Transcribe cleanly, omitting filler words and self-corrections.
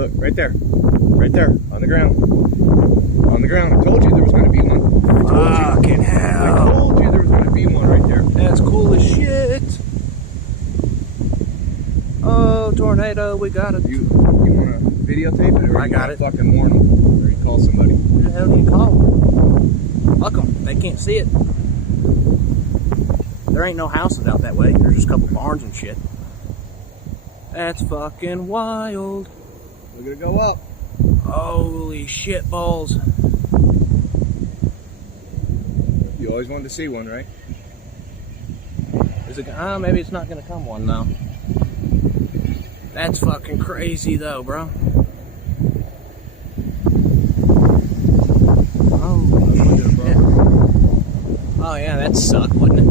look, right there. Right there, on the ground. On the ground. I told you there was going to be one. Fucking hell. I told you there was going to be one right there. That's cool as shit. Oh, tornado, we got it. You want to videotape it, or I you got wanna it. fucking warn them, or you call somebody? Who the hell do you call? Fuck them. They can't see it. There ain't no houses out that way. There's just a couple barns and shit. That's fucking wild. We're gonna go up. Holy shit balls. You always wanted to see one, right? Is it? Maybe it's not gonna come one now. That's fucking crazy though, bro. Oh, Yeah. oh yeah, that sucked, wouldn't it?